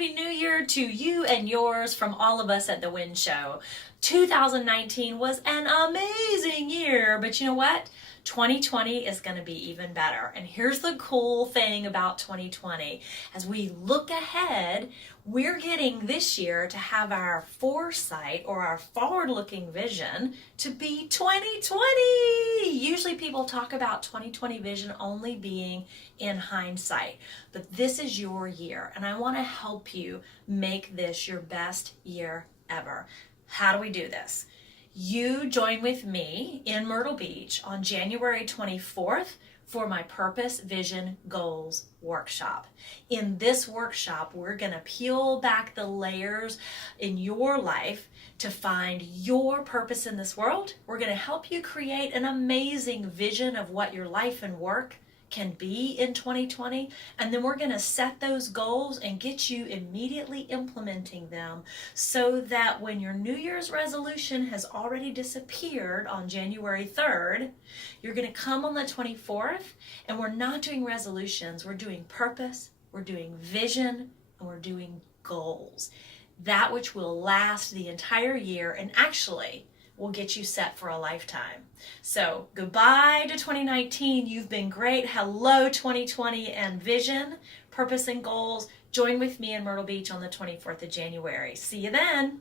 Happy New Year to you and yours from all of us at The Win Show. 2019 was an amazing year, but you know what? 2020 is going to be even better. And here's the cool thing about 2020. As we look ahead, we're getting this year to have our foresight or our forward-looking vision to be 2020. Usually people talk about 2020 vision only being in hindsight, but this is your year, and I want to help you make this your best year ever. How do we do this? You join with me in Myrtle Beach on January 24th for my Purpose, Vision, Goals workshop. In this workshop, we're going to peel back the layers in your life to find your purpose in this world. We're going to help you create an amazing vision of what your life and work can be in 2020, and then we're going to set those goals and get you immediately implementing them so that when your New Year's resolution has already disappeared on January 3rd, you're going to come on the 24th, and we're not doing resolutions, we're doing purpose, we're doing vision, and we're doing goals. That which will last the entire year and actually will get you set for a lifetime. So goodbye to 2019. You've been great. Hello 2020 and vision, purpose and goals. Join with me in Myrtle Beach on the 24th of January. See you then.